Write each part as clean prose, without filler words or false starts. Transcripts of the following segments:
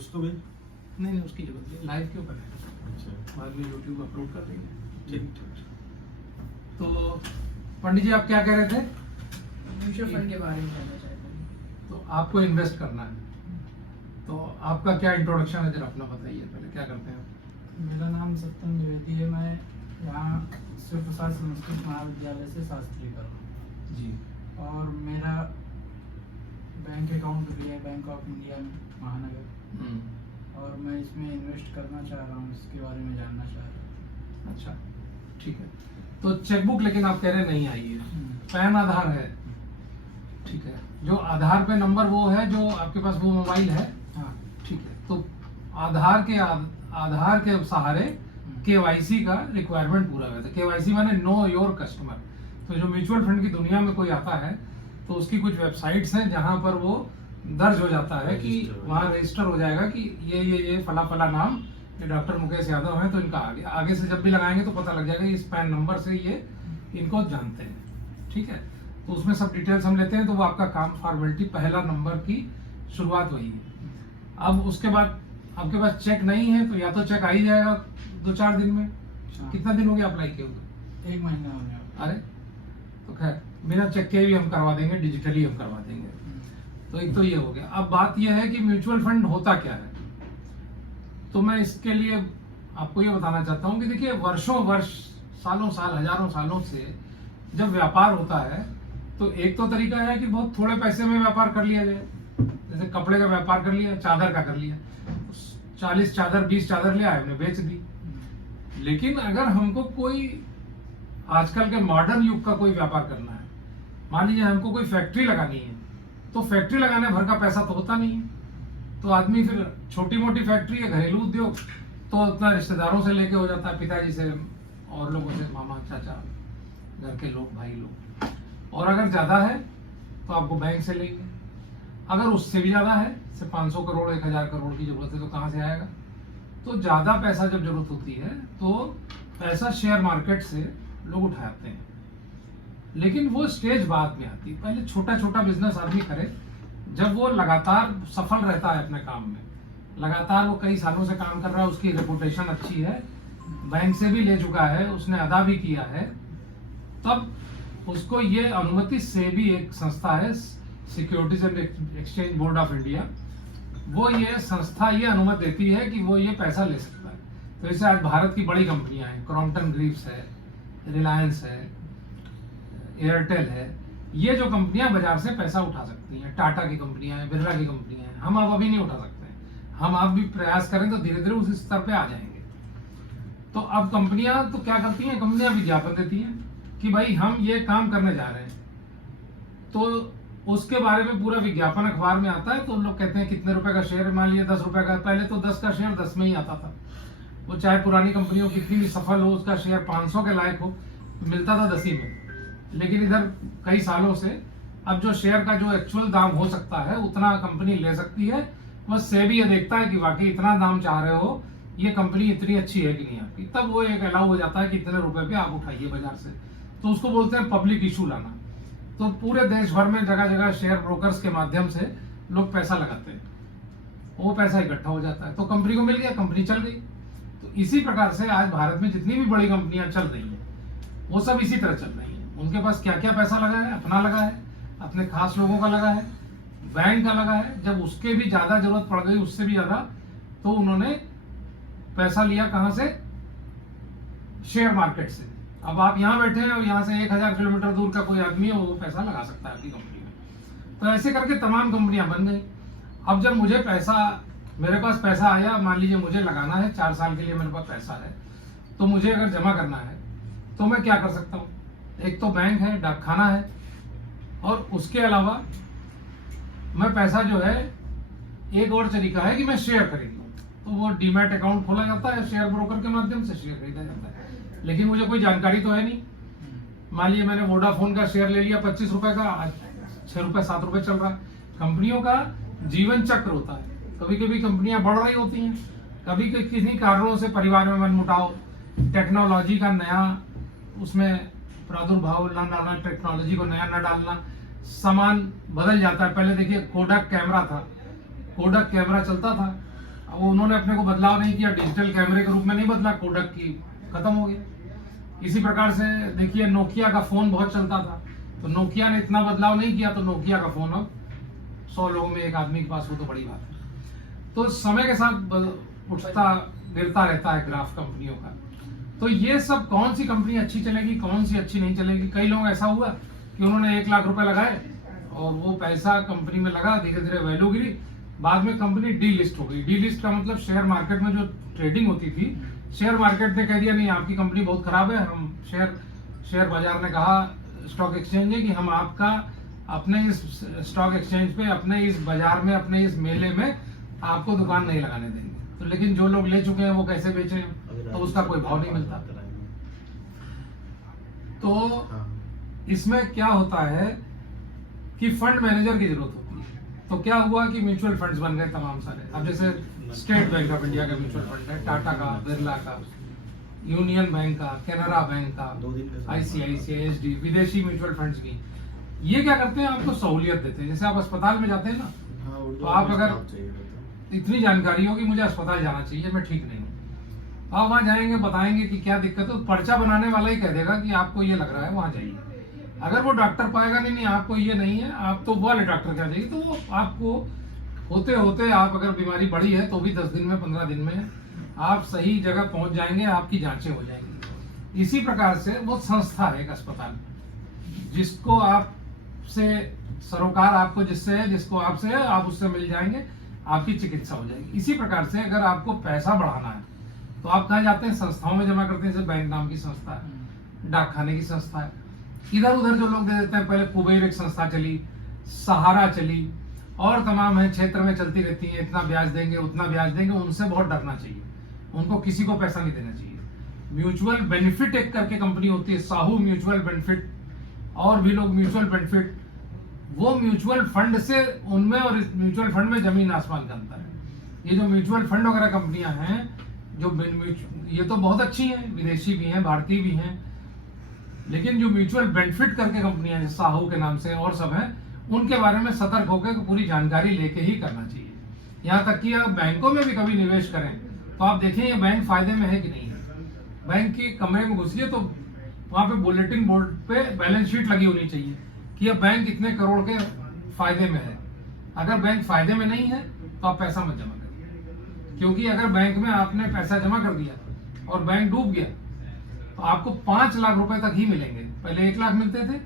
उसको भी नहीं उसकी जरूरत नहीं, लाइव क्यों करें, अच्छा बाद में यूट्यूब अपलोड कर देंगे। ठीक ठीक। तो पंडित जी आप क्या कह रहे थे? म्यूचुअल फंड के बारे में जानना चाहते हैं। तो आपको इन्वेस्ट करना है, तो आपका क्या इंट्रोडक्शन है, जरा अपना बताइए पहले, क्या करते हैं आप? मेरा नाम सत्यम द्विवेदी है। मैं यहाँ शिव प्रसाद संस्कृत महाविद्यालय से शास्त्री कर रहा हूँ जी। और मेरा बैंक अकाउंट भी है बैंक ऑफ इंडिया में महानगर, और मैं इसमें इन्वेस्ट करना चाह रहा हूँ, इसके बारे में जानना चाह रहा हूँ। अच्छा ठीक है। तो चेकबुक लेकिन आप कह रहे नहीं आई है, पैन आधार है, ठीक है। जो आधार पे नंबर वो है जो आपके पास वो मोबाइल है, हाँ ठीक है। तो आधार के सहारे केवाईसी का रिक्वायरमेंट पूरा होता है। केवाईसी माने नो योर कस्टमर। तो जो म्यूचुअल फंड की दुनिया में कोई आता है तो उसकी कुछ वेबसाइट्स हैं जहां पर वो दर्ज हो जाता है कि वहाँ रजिस्टर हो जाएगा कि ये फला फला नाम, ये डॉक्टर मुकेश यादव हैं, तो इनका आगे से जब भी लगाएंगे तो पता लग जाएगा इस पैन नंबर से ये इनको जानते हैं, ठीक है। तो उसमें सब डिटेल्स हम लेते हैं, तो वो आपका काम फॉर्मेलिटी, पहला नंबर की शुरुआत वही है। अब उसके बाद आपके पास चेक नहीं है तो या तो चेक आ ही जाएगा 2-4 दिन में। कितना दिन हो गया अप्लाई किए हुए? 1 महीना हो गया। अरे तो खैर बिना चेक के भी हम करवा देंगे, डिजिटली हम करवा देंगे। तो एक तो ये हो गया। अब बात यह है कि म्यूचुअल फंड होता क्या है, तो मैं इसके लिए आपको ये बताना चाहता हूँ कि देखिए वर्षों वर्ष, सालों साल, हजारों सालों से जब व्यापार होता है तो एक तो तरीका है कि बहुत थोड़े पैसे में व्यापार कर लिया जाए। जैसे कपड़े का व्यापार कर लिया, चादर का कर लिया, 40 चादर 20 चादर ले आए, हमने बेच दी। लेकिन अगर हमको कोई आजकल के मॉडर्न युग का कोई व्यापार करना है, मान लीजिए हमको कोई फैक्ट्री लगानी है, तो फैक्ट्री लगाने भर का पैसा तो होता नहीं है। तो आदमी फिर छोटी मोटी फैक्ट्री है, घरेलू उद्योग, तो उतना रिश्तेदारों से लेके हो जाता है, पिताजी से और लोगों से, मामा चाचा, घर के लोग, भाई लोग। और अगर ज्यादा है तो आपको बैंक से लेंगे। अगर उससे भी ज्यादा है, से 500 करोड़ 1000 करोड़ की जरूरत है, तो कहाँ से आएगा? तो ज्यादा पैसा जब जरूरत होती है तो पैसा शेयर मार्केट से लोग उठाते हैं। लेकिन वो स्टेज बाद में आती है। पहले छोटा छोटा बिजनेस आदमी करे, जब वो लगातार सफल रहता है अपने काम में, लगातार वो कई सालों से काम कर रहा है, उसकी रेपुटेशन अच्छी है, बैंक से भी ले चुका है, उसने अदा भी किया है, तब उसको ये अनुमति सेबी एक संस्था है, securities and exchange board of India, वो ये संस्था ये अनुमति देती है कि वो ये पैसा ले सकता है। तो जैसे आज भारत की बड़ी कंपनियां हैं, क्रॉम्पटन ग्रीव्स है, रिलायंस है, एयरटेल है, ये जो कंपनियां बाजार से पैसा उठा सकती हैं, टाटा की कंपनियां हैं, बिरला की कंपनियां हैं। हम अब अभी नहीं उठा सकते हैं, हम आप भी प्रयास करें तो धीरे धीरे उस स्तर पे आ जाएंगे। तो अब कंपनियां तो क्या करती हैं, कंपनियां विज्ञापन देती हैं कि भाई हम ये काम करने जा रहे हैं, तो उसके बारे में पूरा विज्ञापन अखबार में आता है। तो लोग कहते हैं कितने रुपए का शेयर, मान लिया 10 रुपए का, पहले तो 10 का शेयर 10 में ही आता था। वो चाहे पुरानी कंपनियों कितनी भी सफल हो, उसका शेयर 500 के लायक हो, मिलता था 10 ही में। लेकिन इधर कई सालों से अब जो शेयर का जो एक्चुअल दाम हो सकता है उतना कंपनी ले सकती है। बस सेबी ये देखता है कि वाकई इतना दाम चाह रहे हो, ये कंपनी इतनी अच्छी है कि नहीं आपकी, तब वो एक अलाउ हो जाता है कि इतने रुपए पे आप उठाइए बाजार से। तो उसको बोलते हैं पब्लिक इशू लाना। तो पूरे देश भर में जगह जगह शेयर ब्रोकर्स के माध्यम से लोग पैसा लगाते हैं, वो पैसा इकट्ठा हो जाता है, तो कंपनी को मिल गया, कंपनी चल गई। तो इसी प्रकार से आज भारत में जितनी भी बड़ी कंपनियां चल रही हैं वो सब इसी तरह चल रही हैं। उनके पास क्या क्या पैसा लगा है, अपना लगा है, अपने खास लोगों का लगा है, बैंक का लगा है। जब उसके भी ज्यादा जरूरत पड़ गई, उससे भी ज्यादा, तो उन्होंने पैसा लिया कहां से? शेयर मार्केट से। अब आप यहाँ बैठे हैं और यहाँ से 1000 किलोमीटर दूर का कोई आदमी है, वो पैसा लगा सकता है आपकी कंपनी में। तो ऐसे करके तमाम कंपनियां बन गई। अब जब मुझे पैसा, मेरे पास पैसा आया, मान लीजिए मुझे लगाना है 4 साल के लिए, मेरे पास पैसा है, तो मुझे अगर जमा करना है तो मैं क्या कर सकता हूँ? एक तो बैंक है, डाकखाना है, और उसके अलावा मैं पैसा जो है, एक और तरीका है कि मैं शेयर खरीद लूँ। तो वो डीमैट अकाउंट खोला जाता है, शेयर ब्रोकर के माध्यम से शेयर खरीदा जाता है। लेकिन मुझे कोई जानकारी तो है नहीं। मान लीजिए मैंने वोडाफोन का शेयर ले लिया 25 रुपए का, आज 6 रुपए 7 रुपए चल रहा है। कंपनियों का जीवन चक्र होता है, कभी कभी कंपनियां बढ़ रही होती हैं, कभी किसी कारणों से परिवार में मनमुटाव, टेक्नोलॉजी का नया उसमें प्रादुर्भाव न डालना, टेक्नोलॉजी को नया न डालना, सामान बदल जाता है। पहले देखिए कोडक कैमरा था, कोडक कैमरा चलता था, अब उन्होंने अपने को बदलाव नहीं किया, डिजिटल कैमरे के रूप में नहीं बदला, कोडक की खत्म हो गया। इसी प्रकार से देखिए नोकिया का फोन बहुत चलता था, तो नोकिया ने इतना बदलाव नहीं किया, तो नोकिया का फोन अब 100 लोगों में एक आदमी के पास हो तो बड़ी बात है। तो समय के साथ उठता गिरता रहता है ग्राफ कंपनियों का। तो ये सब कौन सी कंपनी अच्छी चलेगी, कौन सी अच्छी नहीं चलेगी। कई लोग ऐसा हुआ कि उन्होंने 1 लाख रुपए लगाए और वो पैसा कंपनी में लगा, धीरे धीरे वैल्यू गिरी, बाद में कंपनी डी लिस्ट हो गई। डी लिस्ट का मतलब शेयर मार्केट में जो ट्रेडिंग होती थी, शेयर मार्केट ने कह दिया नहीं आपकी कंपनी बहुत खराब है, हम शेयर बाजार ने कहा स्टॉक एक्सचेंज ने कि हम आपका अपने इस स्टॉक एक्सचेंज पे, अपने इस बाजार में, अपने इस मेले में आपको दुकान नहीं लगाने देंगे। तो लेकिन जो लोग ले चुके हैं वो कैसे बेचे, तो उसका कोई भाव नहीं मिलता। तो इसमें क्या होता है कि फंड मैनेजर की जरूरत होती है। तो क्या हुआ कि म्यूचुअल फंड्स बन गए तमाम सारे। अब जैसे स्टेट बैंक ऑफ इंडिया का म्यूचुअल फंड है, टाटा का, बिरला का, यूनियन बैंक का, कैनरा बैंक का, आईसीआईसीआई, एचडी, विदेशी म्यूचुअल फंड्स की। ये क्या करते हैं, आपको सहूलियत देते हैं। जैसे आप अस्पताल में जाते हैं ना, तो आप अगर इतनी जानकारी हो कि मुझे अस्पताल जाना चाहिए, मैं ठीक नहीं हूँ, आप वहां जाएंगे, बताएंगे कि क्या दिक्कत है, तो पर्चा बनाने वाला ही कह देगा कि आपको ये लग रहा है, वहां जाइए। अगर वो डॉक्टर पाएगा नहीं आपको ये नहीं है, आप तो वाले डॉक्टर क्या जाइए, तो वो आपको होते होते आप अगर बीमारी बड़ी है तो भी 10 दिन में, 15 दिन में आप सही जगह पहुंच जाएंगे, आपकी जांचें हो जाएंगी। इसी प्रकार से वो संस्था है एक अस्पताल, जिसको आपसे सरोकार आपको जिससे है, जिसको आपसे है, आप उससे मिल जाएंगे, आपकी चिकित्सा हो जाएगी। इसी प्रकार से अगर आपको पैसा बढ़ाना है तो आप कहाँ जाते हैं, संस्थाओं में जमा करते हैं। जैसे बैंक नाम की संस्था है, डाकखाने की संस्था है, इधर उधर जो लोग दे देते हैं। पहले कुबेर एक संस्था चली, सहारा चली, और तमाम है क्षेत्र में चलती रहती है, इतना ब्याज देंगे, उतना ब्याज देंगे। उनसे बहुत डरना चाहिए, उनको किसी को पैसा नहीं देना चाहिए। म्यूचुअल बेनिफिट एक करके कंपनी होती है, साहू म्यूचुअल बेनिफिट, और भी लोग म्यूचुअल बेनिफिट, वो म्यूचुअल फंड से उनमें और इस म्यूचुअल फंड में जमीन आसमान का अंतर है। ये जो म्यूचुअल फंड वगैरह कंपनियां हैं, जो ये तो बहुत अच्छी हैं, विदेशी भी हैं, भारतीय भी हैं, लेकिन जो म्यूचुअल बेनिफिट करके कंपनियां हैं, साहू के नाम से और सब हैं, उनके बारे में सतर्क होकर पूरी जानकारी लेके ही करना चाहिए। यहाँ तक कि अगर बैंकों में भी कभी निवेश करें तो आप देखें ये बैंक फायदे में है कि नहीं है। बैंक के कमरे में घुसिए तो वहां पे बुलेटिन बोर्ड पे बैलेंस शीट लगी होनी चाहिए कि यह बैंक इतने करोड़ के फायदे में है। अगर बैंक फायदे में नहीं है तो आप पैसा मत जमा करिए, क्योंकि अगर बैंक में आपने पैसा जमा कर दिया और बैंक डूब गया तो आपको 5 लाख रुपए तक ही मिलेंगे। पहले 1 लाख मिलते थे,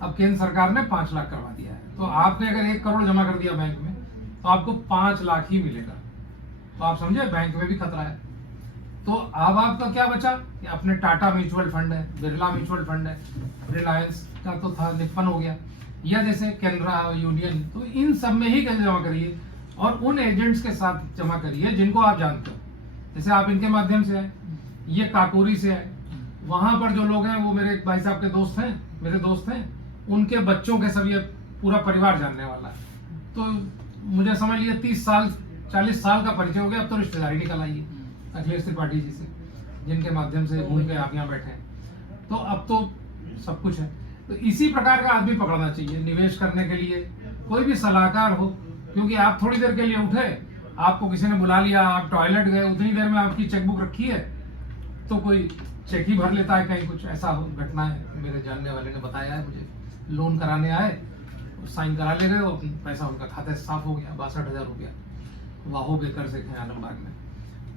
अब केंद्र सरकार ने 5 लाख करवा दिया है। तो आपने अगर 1 करोड़ जमा कर दिया बैंक में तो आपको 5 लाख ही मिलेगा। तो आप समझे बैंक में भी खतरा है। तो अब आपका क्या बचा कि अपने टाटा म्यूचुअल फंड है, बिरला म्यूचुअल फंड है, रिलायंस का तो था, निप्पन हो गया, या जैसे कैनरा, यूनियन, तो इन सब में ही जमा करिए और उन एजेंट्स के साथ जमा करिए जिनको आप जानते हो। जैसे आप इनके माध्यम से है, ये काकोरी से है, वहां पर जो लोग हैं वो मेरे भाई साहब के दोस्त हैं, मेरे दोस्त हैं, उनके बच्चों के सब ये पूरा परिवार जानने वाला है। तो मुझे समझ लिया 30 साल 40 साल का परिचय हो गया, अब तो रिश्तेदारी निकल आई है अखिलेश त्रिपाठी जी से, जिनके माध्यम से घूम के आप यहाँ बैठे हैं। तो अब तो सब कुछ है। तो इसी प्रकार का आदमी पकड़ना चाहिए निवेश करने के लिए, कोई भी सलाहकार हो, क्योंकि आप थोड़ी देर के लिए उठे, आपको किसी ने बुला लिया, आप टॉयलेट गए, उतनी देर में आपकी चेकबुक रखी है तो कोई चेक ही भर लेता है। कहीं कुछ ऐसा घटना है, मेरे जानने वाले ने बताया है मुझे, लोन कराने आए, साइन करा ले गए, पैसा उनका खाते से साफ हो गया, 62,000 रुपया वाहो बेकर से थे आलमबाग में।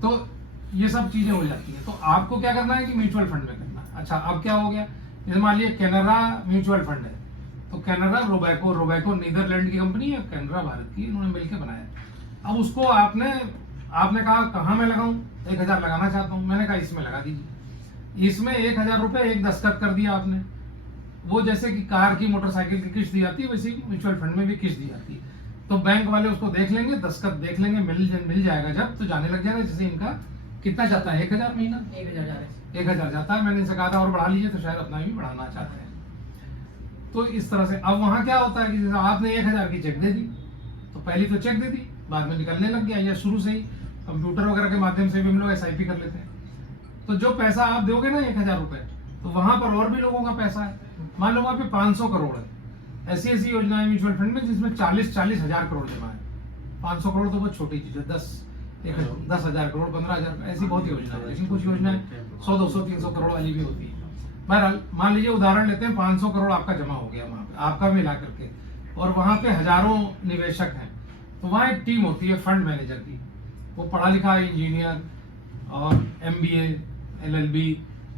तो ये सब चीजें हो जाती हैं। तो आपको क्या करना है कि म्यूचुअल फंड में करना है। अच्छा, अब क्या हो गया, जैसे मान लिया कैनरा म्यूचुअल फंड है, तो कैनरा रोबैको नीदरलैंड की कंपनी है, कैनरा भारत की, इन्होंने मिलकर बनाया। अब उसको आपने कहा कहाँ मैं लगाऊं, 1,000 लगाना चाहता हूं, मैंने कहा इसमें लगा दीजिए। इसमें 1,000 रुपए एक दस्तखत कर दिया आपने। वो जैसे कि कार की, मोटरसाइकिल की किस्त दी जाती है, वैसे ही म्यूचुअल फंड में भी किस्त दी जाती है। तो बैंक वाले उसको देख लेंगे, दस्तखत देख लेंगे, मिल जाएगा जब, तो जाने लग जाएगा। जैसे इनका कितना जाता है, 1,000 महीना, 1,000 जाता है। मैंने इनसे कहा था और बढ़ा लीजिए, तो शायद अपना भी बढ़ाना चाहते हैं। तो इस तरह से अब वहां क्या होता है कि जैसे आपने 1,000 की चेक दे दी, तो पहली तो चेक दे दी, बाद में निकलने लग गया, या शुरू से ही कंप्यूटर वगैरह के माध्यम से भी हम लोग SIP कर लेते हैं। तो जो पैसा आप दोगे ना 1,000 रुपए, तो वहां पर और भी लोगों का पैसा है। मान लो वहां पे 500 करोड़ है, ऐसी योजनाएं म्यूचुअल फंड में जिसमें 40,000 करोड़ जमा है। 500 करोड़ तो बहुत छोटी चीज है, 10 10,000 करोड़, 15,000, ऐसी बहुत योजना है। लेकिन कुछ योजनाएं 100, 200, 300 करोड़ वाली भी होती है। बहरहाल मान लीजिए उदाहरण लेते हैं, 500 करोड़ आपका जमा हो गया वहां पे, आपका मिला करके, और वहां पे हजारों निवेशक हैं, तो वहां एक टीम होती है फंड मैनेजर की। वो पढ़ा लिखा इंजीनियर और MBA, LLB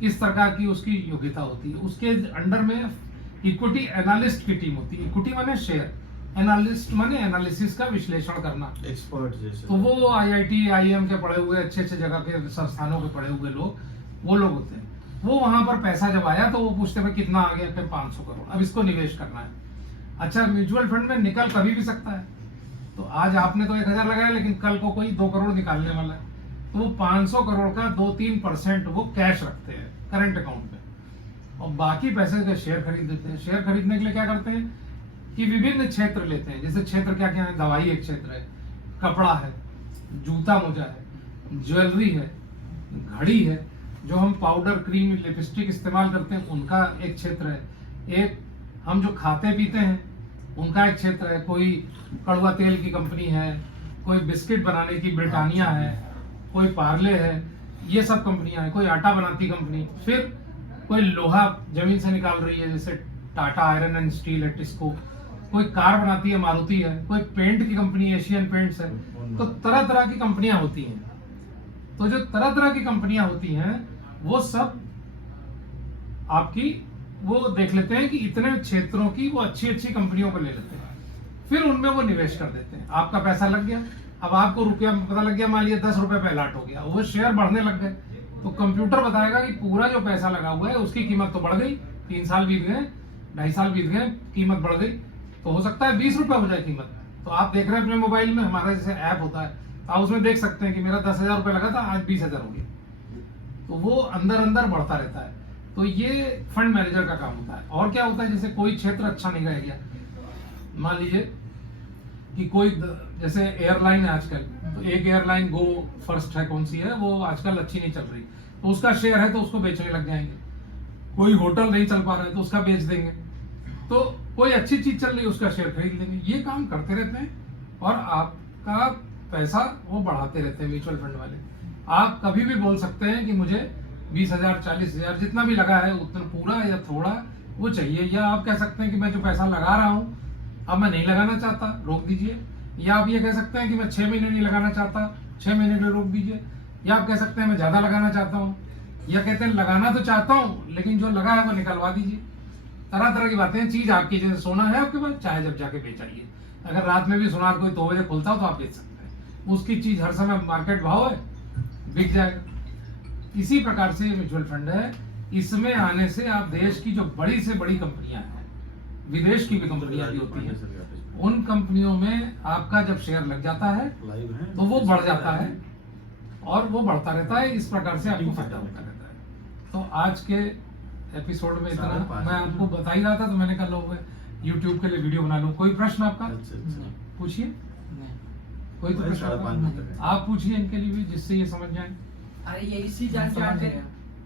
इस प्रकार की उसकी योग्यता होती है। उसके अंडर में इक्विटी एनालिस्ट की टीम होती है। इक्विटी माने शेयर, एनालिस्ट माने एनालिसिस का विश्लेषण करना, एक्सपर्ट जैसे। तो वो IIT, IIM के पढ़े हुए, अच्छे अच्छे जगह के संस्थानों के पढ़े हुए लोग, वो लोग होते हैं। वो वहां पर पैसा जब आया तो वो पूछते हैं कितना आ गया, फिर 500 करोड़, अब इसको निवेश करना है। अच्छा, म्यूचुअल फंड में निकल कभी भी सकता है, तो आज आपने तो 1,000 लगाया, लेकिन कल को कोई 2 करोड़ निकालने वाला है, तो वो 500 करोड़ का 2-3% वो कैश रखते हैं करंट अकाउंट में, और बाकी पैसे के शेयर खरीद लेते हैं। शेयर खरीदने के लिए क्या करते हैं कि विभिन्न क्षेत्र लेते हैं। जैसे क्षेत्र क्या क्या है, दवाई एक क्षेत्र है, कपड़ा है, जूता मोजा है, ज्वेलरी है, घड़ी है, जो हम पाउडर, क्रीम, लिपस्टिक इस्तेमाल करते हैं उनका एक क्षेत्र है, एक हम जो खाते पीते हैं उनका एक क्षेत्र है, कोई कड़वा तेल की कंपनी है, कोई बिस्किट बनाने की ब्रिटानिया है, कोई पार्ले है, ये सब कंपनियां हैं, कोई आटा बनाती कंपनी, फिर कोई लोहा जमीन से निकाल रही है जैसे टाटा आयरन एंड स्टील है, टिस्को, कोई कार बनाती है मारुति है, कोई पेंट की कंपनी एशियन पेंट्स है। तो तरह तरह की कंपनियां होती हैं। तो जो तरह तरह की कंपनियां होती हैं वो सब आपकी वो देख लेते हैं कि इतने क्षेत्रों की वो अच्छी अच्छी कंपनियों को ले लेते हैं, फिर उनमें वो निवेश कर देते हैं। आपका पैसा लग गया, अब आपको रुपया पता लग गया, मान लिया 10 रुपए पे अलॉट हो गया, वो शेयर बढ़ने लग गए, तो कंप्यूटर बताएगा कि पूरा जो पैसा लगा हुआ है उसकी कीमत तो बढ़ गई, 3 साल बीत गए, 2.5 साल बीत गए, कीमत बढ़ गई, तो हो सकता है 20 रुपए हो जाए कीमत। तो आप देख रहे हैं अपने मोबाइल में, हमारा जैसे ऐप होता है, आप उसमें देख सकते हैं कि मेरा 10,000 रुपए लगा था, आज 20,000 हो गया, तो वो अंदर अंदर बढ़ता रहता है। तो ये फंड मैनेजर का काम होता है। और क्या होता है, जैसे कोई क्षेत्र अच्छा नहीं रह गया, मान लीजिए कि कोई जैसे एयरलाइन है आजकल, तो एक एयरलाइन गो फर्स्ट है, कौन सी है वो आजकल अच्छी नहीं चल रही, तो उसका शेयर है तो उसको बेचने लग जाएंगे। कोई होटल नहीं चल पा रहा है तो उसका बेच देंगे। तो कोई अच्छी चीज चल रही है उसका शेयर खरीद लेंगे। ये काम करते रहते हैं और आपका पैसा वो बढ़ाते रहते हैं म्यूचुअल फंड वाले। आप कभी भी बोल सकते हैं कि मुझे 20,000, 40,000 जितना भी लगा है उतना पूरा या थोड़ा वो चाहिए, या आप कह सकते हैं कि मैं जो पैसा लगा रहा हूं अब मैं नहीं लगाना चाहता, रोक दीजिए। या आप ये कह सकते हैं कि मैं 6 महीने नहीं लगाना चाहता, 6 महीने के लिए रोक दीजिए। या आप कह सकते हैं मैं ज्यादा लगाना चाहता हूँ, या कहते हैं लगाना तो चाहता हूँ लेकिन जो लगा है वो निकलवा दीजिए। तरह तरह की बातें। चीज आपकी, जैसे सोना है आपके पास, चाहे जब जाके बेचाइए। अगर रात में भी सोनार कोई 2 बजे खुलता हो तो आप बेच सकते हैं, उसकी चीज हर समय मार्केट भाव है, बिक जाएगा। इसी प्रकार से म्यूचुअल फंड है। इसमें आने से आप देश की जो बड़ी से बड़ी कंपनियां हैं, विदेश की भी कंपनियां भी होती हैं, उन कंपनियों में आपका जब शेयर लग जाता है तो वो बढ़ जाता है और वो बढ़ता रहता है। इस प्रकार से आपको फायदा होता रहता है। तो आज के एपिसोड में इतना मैं आपको बता ही रहा था, तो मैंने कहा लो यूट्यूब के लिए वीडियो बना लूं। कोई प्रश्न आपका पूछिए। कोई तो प्रश्न आप पूछिए इनके लिए भी, जिससे ये समझ जाए। अरे ये इसी जानकारी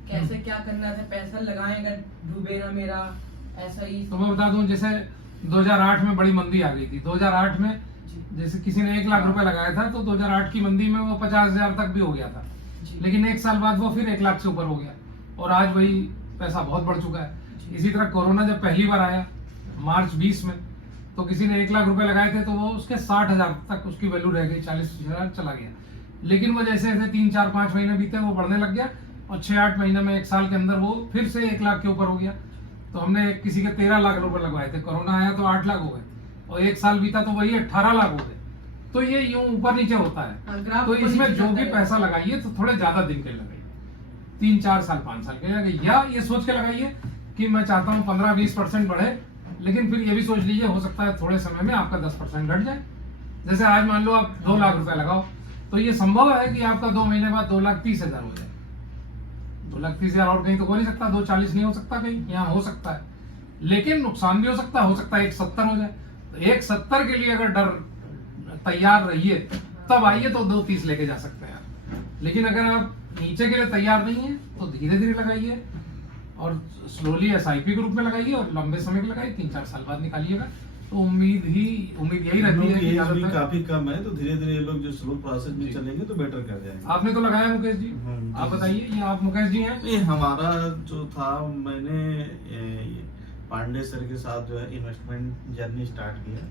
कैसे क्या करना है, पैसा लगाएं अगर डूबे ना मेरा, ऐसा ही। तो मैं बता दूं, जैसे 2008 में बड़ी मंदी आ गई थी। 2008 में जैसे किसी ने 1 लाख रुपए लगाया था, तो 2008 की मंदी में वो 50,000 तक भी हो गया था, लेकिन 1 साल बाद वो फिर 1 लाख से ऊपर हो गया और आज वही पैसा बहुत बढ़ चुका है। इसी तरह कोरोना जब पहली बार आया मार्च 20 में, तो किसी ने 1 लाख रुपए लगाए थे तो वो उसके 60,000 तक उसकी वैल्यू रह गई, 40,000 चला गया। लेकिन वो जैसे जैसे 3, 4, 5 महीने बीते वो बढ़ने लग गया और 6-8 महीने में 1 साल के अंदर वो फिर से 1 लाख के ऊपर हो गया। तो हमने किसी के 13 लाख रुपए लगवाए थे, कोरोना आया तो 8 लाख हो गए और 1 साल बीता तो वही 18 लाख हो गए। तो ये यूं ऊपर नीचे होता है। तो इसमें जो भी पैसा लगाइए तो थोड़े ज्यादा दिन के लगाइए, 3, 4 साल, 5 साल के लगाइए, या ये सोच के लगाइए कि मैं चाहता हूँ 15-20% बढ़े, लेकिन फिर ये भी सोच लीजिए हो सकता है थोड़े समय में आपका 10% घट जाए। जैसे आज मान लो आप 2 लाख रुपए लगाओ, तो ये संभव है कि आपका 2 महीने बाद 2,30,000 हो जाए। 2,30,000 और कहीं तो हो नहीं सकता, 2,40 नहीं हो सकता, कहीं यहाँ हो सकता है, लेकिन नुकसान भी हो सकता है 1,70 हो जाए। तो 1,70 के लिए अगर डर तैयार रहिए तब आइए तो 2,30 लेके जा सकते हैं आप। लेकिन अगर आप नीचे के लिए तैयार नहीं है तो धीरे धीरे लगाइए और स्लोली SIP के रूप में लगाइए और लंबे समय के लगाइए, 3-4 साल बाद निकालिएगा। तो उम्मीद यही रहती है कि एज भी ज्यादातर- काफी कम है, तो धीरे धीरे ये लोग जो स्लो प्रोसेस में चलेंगे तो बेटर कर जाएंगे। आपने तो लगाया मुकेश जी, आप बताइए, ये आप मुकेश जी हैं? नहीं, हमारा जो था, मैंने पांडे सर के साथ जो है इन्वेस्टमेंट जर्नी स्टार्ट किया।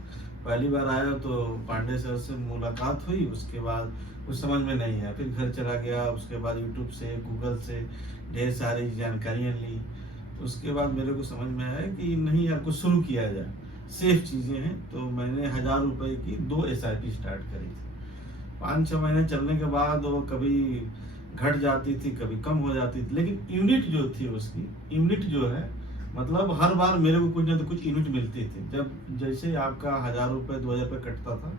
पहली बार आया तो पांडे सर से मुलाकात हुई, उसके बाद कुछ समझ में नहीं आया, फिर घर चला गया, उसके बाद यूट्यूब से गूगल से ढेर सारी जानकारियाँ ली। उसके बाद मेरे को समझ में आया कि नहीं यार, कुछ शुरू किया जाए, सेफ चीज़ें हैं। तो मैंने 1000 रुपए की 2 SIP स्टार्ट करी थी। 5-6 महीने चलने के बाद वो कभी घट जाती थी, कभी कम हो जाती थी, लेकिन यूनिट जो थी उसकी, यूनिट जो है मतलब हर बार मेरे को कुछ ना तो कुछ यूनिट मिलती थी। जब जैसे आपका 1000 रुपये 2000 रुपये कटता था,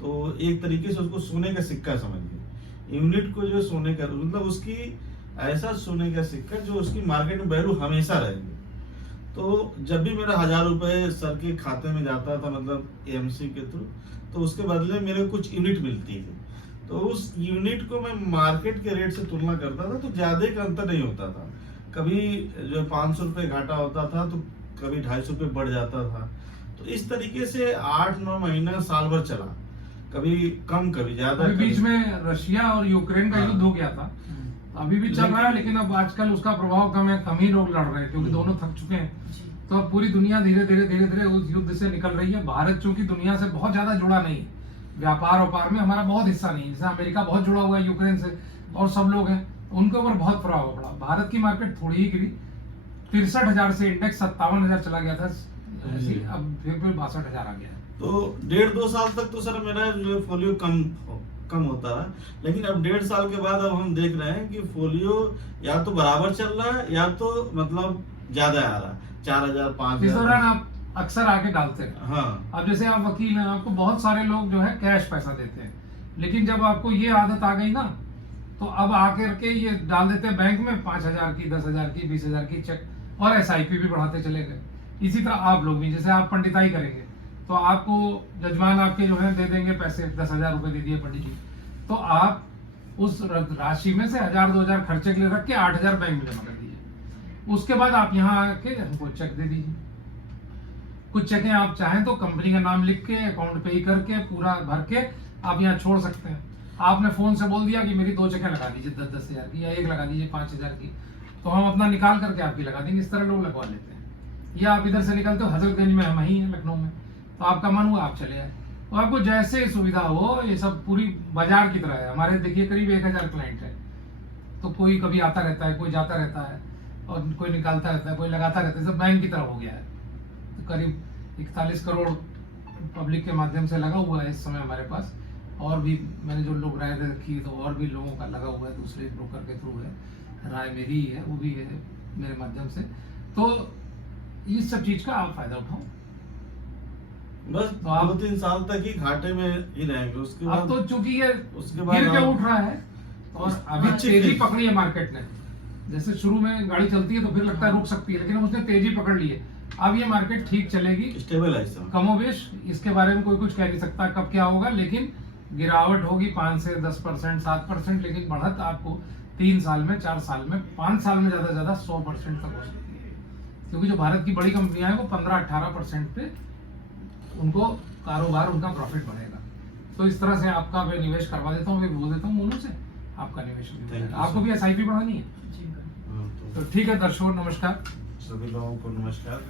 तो एक तरीके से उसको सोने का सिक्का समझिए। यूनिट को जो सोने का मतलब उसकी ऐसा सोने का सिक्का जो उसकी मार्केट में वैल्यू हमेशा रहेगी। तो जब भी मेरा 1000 रुपये सर के खाते में जाता था, मतलब AMC के थ्रू, तो उसके बदले मेरे को कुछ यूनिट मिलती थी। तो उस यूनिट को मैं मार्केट के रेट से तुलना करता था, तो ज्यादा का अंतर नहीं होता था। कभी जो 500 रुपये घाटा होता था, तो कभी 250 रुपये बढ़ जाता था। तो इस तरीके से 8-9 महीना साल भर चला, कभी कम कभी ज्यादा। अभी बीच में रशिया और यूक्रेन का युद्ध हो गया था, अभी भी चल रहा है, लेकिन अब आजकल उसका प्रभाव कम है, कम ही लोग लड़ रहे हैं क्योंकि दोनों थक चुके हैं। तो अब पूरी दुनिया धीरे धीरे उस युद्ध से निकल रही है। भारत चूंकि दुनिया से बहुत ज्यादा जुड़ा नहीं है, व्यापार में हमारा बहुत हिस्सा नहीं है। जैसे अमेरिका बहुत जुड़ा हुआ है यूक्रेन से, और सब लोग हैं, उनके ऊपर बहुत प्रभाव पड़ा। भारत की मार्केट थोड़ी ही गिरी, 63,000 से इंडेक्स 57,000 चला गया था, अब फिर 62,000 आ गया है। तो 1.5-2 साल तक तो सर मेरा जो फोलियो कम होता रहा, लेकिन अब 1.5 साल के बाद अब हम देख रहे हैं कि फोलियो या तो बराबर चल रहा है या तो मतलब ज्यादा आ रहा है, 4,000 5,000। इस दौरान आप अक्सर आके डालते हैं। हाँ, अब जैसे आप वकील हैं, आपको बहुत सारे लोग जो है कैश पैसा देते हैं, लेकिन जब आपको ये आदत आ गई ना, तो अब आकर के ये डाल देते हैं बैंक में 5,000 की, 10,000 की, 20,000 की चेक, और SIP भी बढ़ाते चले गए। इसी तरह आप लोग भी, जैसे आप पंडिताई करेंगे तो आपको जजमान आपके जो है दे देंगे पैसे, 10,000 रुपए दे दिए पंडित जी, तो आप उस राशि में से 1,000-2,000 खर्चे के लिए रख के 8,000 बैंक में जमा कर दीजिए। उसके बाद आप यहाँ आके हमको चेक दे दीजिए। कुछ चेकें आप चाहें तो कंपनी का नाम लिख के अकाउंट पे ही करके पूरा भर के आप यहाँ छोड़ सकते हैं। आपने फोन से बोल दिया कि मेरी 2 चेकें लगा दीजिए 10,000 की, या 1 लगा दीजिए 5,000 की, तो हम अपना निकाल करके आपकी लगा देंगे। इस तरह लोग लगवा लेते हैं। या आप इधर से निकलते हो, हजरतगंज में हम ही हैं लखनऊ में, तो आपका मन हुआ आप चले आए, तो आपको जैसे सुविधा हो। ये सब पूरी बाजार की तरह है। हमारे देखिए करीब 1,000 क्लाइंट है, तो कोई कभी आता रहता है, कोई जाता रहता है, और कोई निकालता रहता है, कोई लगाता रहता है। सब बैंक की तरह हो गया है। तो करीब 41 करोड़ पब्लिक के माध्यम से लगा हुआ है इस समय हमारे पास। और भी मैंने जो लोग राय रखी तो और भी लोगों का लगा हुआ है, दूसरे ब्रोकर के थ्रू है, राय मेरी ही है, वो भी है मेरे माध्यम से। तो इस सब चीज का आप फायदा उठाओ। बस तो आप 2-3 साल तक ही घाटे में ही रहेंगे, उसके बाद अब तो चूंकि ये उसके बाद गिर के आप- उठ रहा है, और अभी अच्छी तेजी तेजी। पकड़ी है मार्केट ने। जैसे शुरू में गाड़ी चलती है तो फिर लगता है रुक सकती है, लेकिन उसने तेजी पकड़ ली है। अब ये मार्केट ठीक चलेगी, स्टेबल है इस समय। कमोबेश। इसके बारे में कोई कुछ कह नहीं सकता कब क्या होगा, लेकिन गिरावट होगी 5 से 10%, 7%, लेकिन बढ़त आपको 3 साल में, 4 साल में, 5 साल में ज्यादा से ज्यादा 100% तक हो सकती है। क्योंकि जो भारत की बड़ी कंपनियां हैं वो 15-18% पे उनको कारोबार, उनका प्रॉफिट बढ़ेगा। तो इस तरह से आपका मैं निवेश करवा देता हूँ, मैं बोल देता हूँ मोनू से, आपका निवेश भी हो Thank you, जाएगा। आपको भी SIP बढ़ानी है, जी। हाँ, तो ठीक है दर्शकों, नमस्कार। सभी लोगों को नमस्कार।